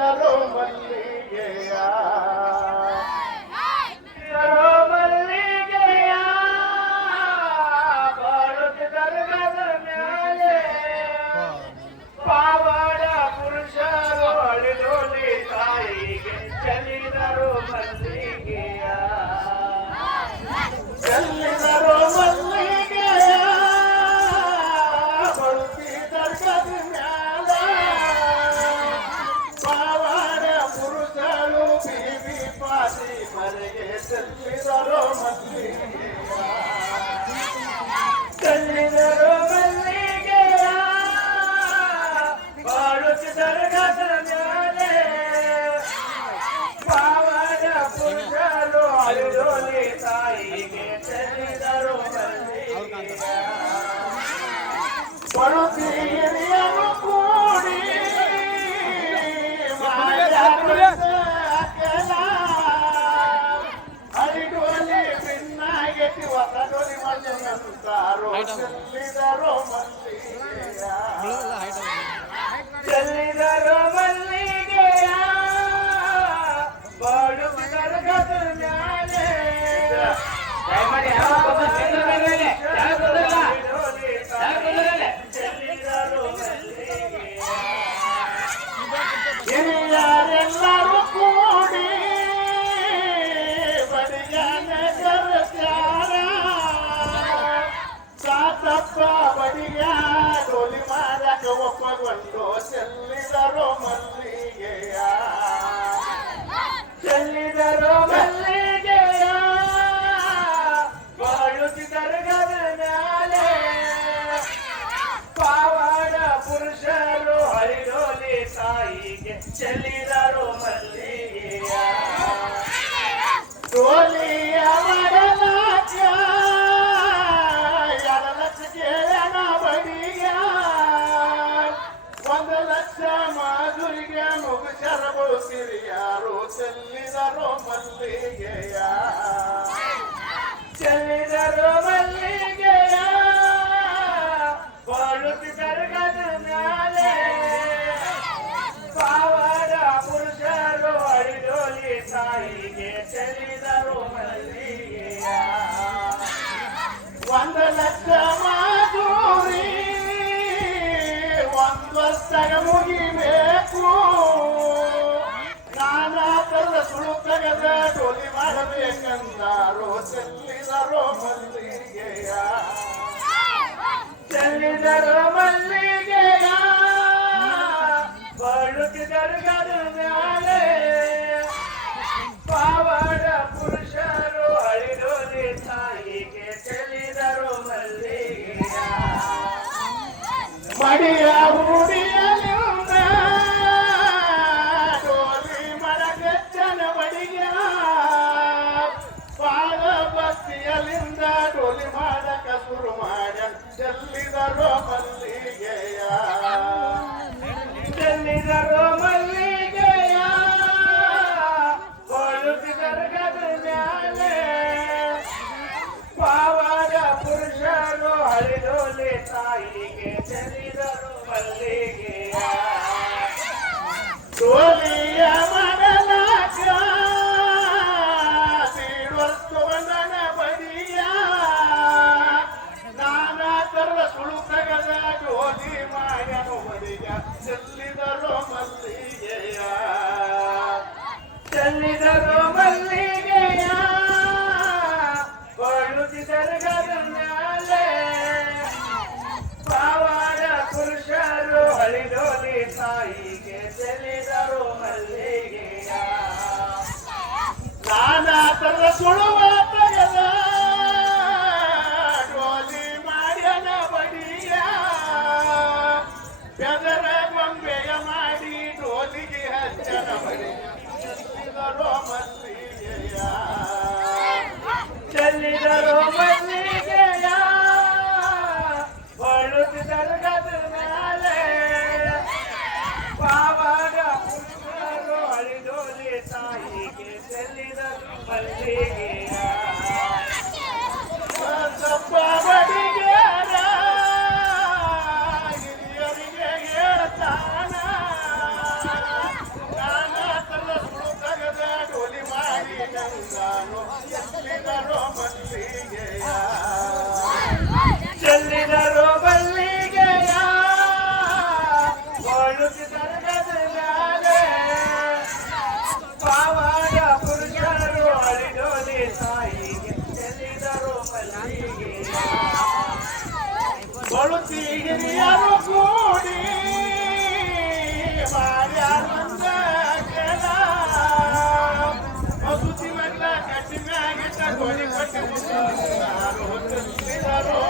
I don't know. ಧ್ವಸ್ಸಗ ಮುಗಿಬೇಕು ನಾನಾ ಕಲ್ಲ ಸುಳುಕಗದ ಡೋಲಿ ಮಾಡಬೇಕಂದಾರೋ ಚೆಲ್ಲಿದರೋ ಮಲ್ಲಿಗೆಯ ಚೆಲ್ಲಿದರ ಮಲ್ಲಿಗೆಯ ಬಳುಕಿದರು ಗರು ಮೇಲೆ படையாவோடு Srirama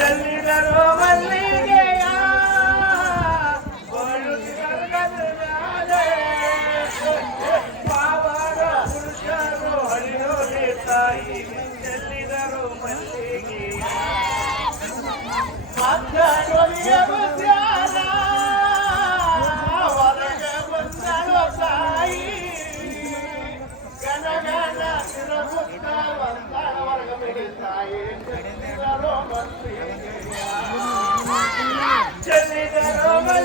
del Jenny, that's all my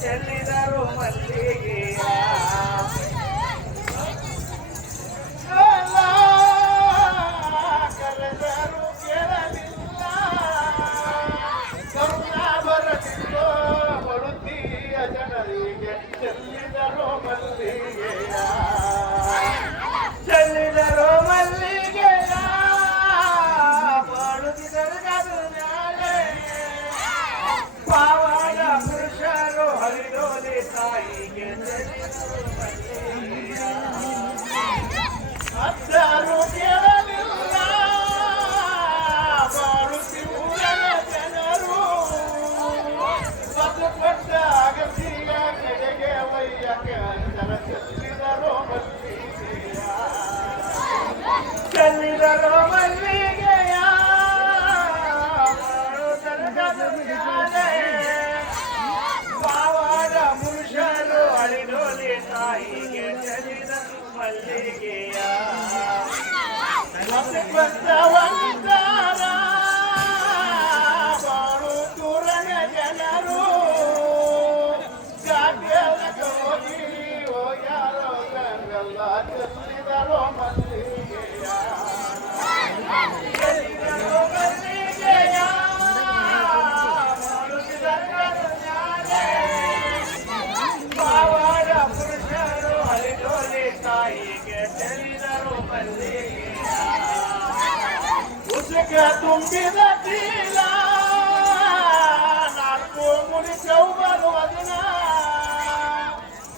ಚೆಲ್ಲಿದರು ಮಲ್ಲಿಗೆ ಕಾಳಿಗೆ ಬೆಳಗಿಗೆಯ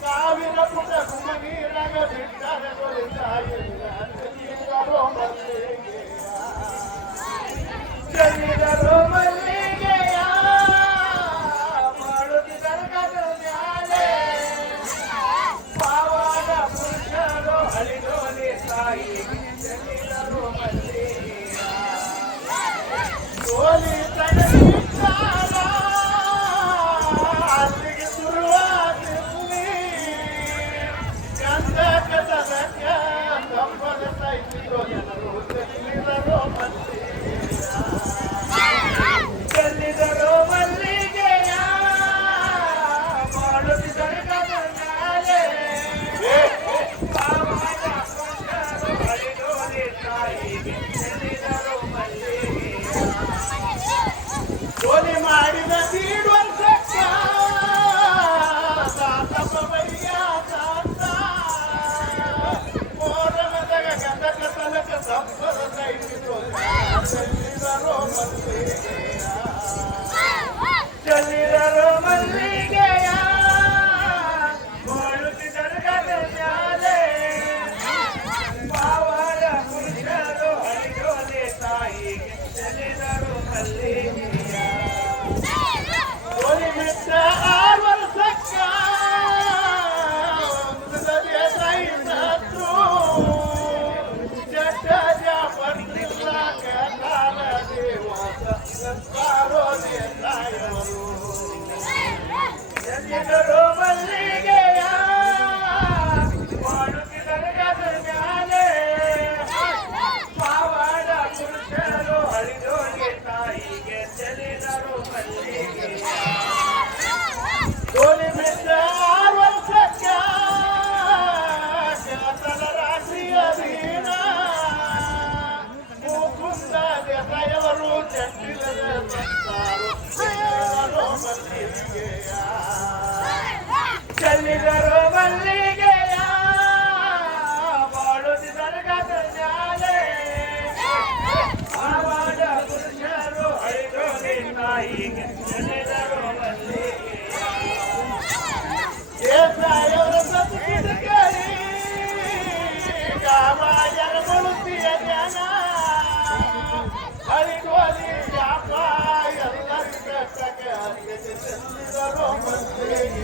ಸಾವಿರ ಪುಟ ಸುಮನೀರಾಗ ಬಿಟ್ಟರೆ ದೊರೆತಾಯಿರಿ Let's.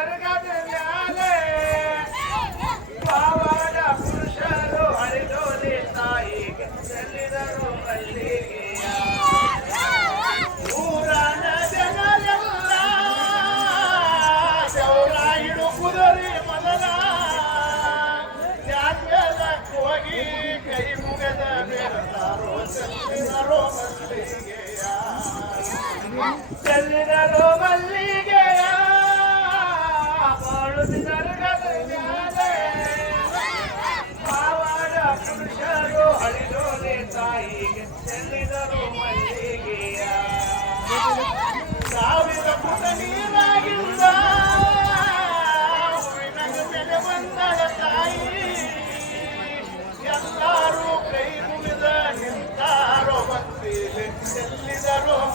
அருகாது Yeah.